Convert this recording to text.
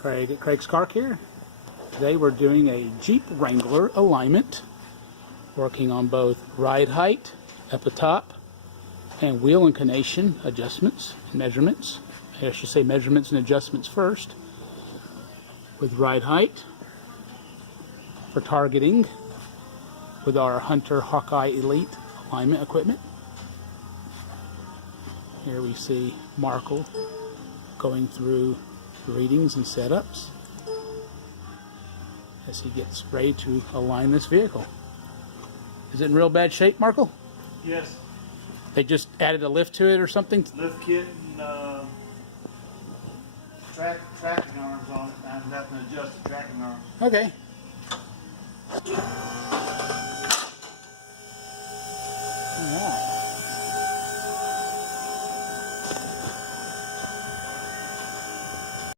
Craig at Craig's Car Care. Today we're doing a Jeep Wrangler alignment, working on both ride height at the top and wheel inclination adjustments and measurements. I should say measurements and adjustments first. With ride height for targeting with our Hunter Hawkeye Elite alignment equipment. Here we see Markle going through readings and setups as he gets ready to align this vehicle. Is it in real bad shape, Markle? Yes. They just added a lift to it or something? Lift kit and tracking arms on it. I have to adjust the tracking arms. Okay.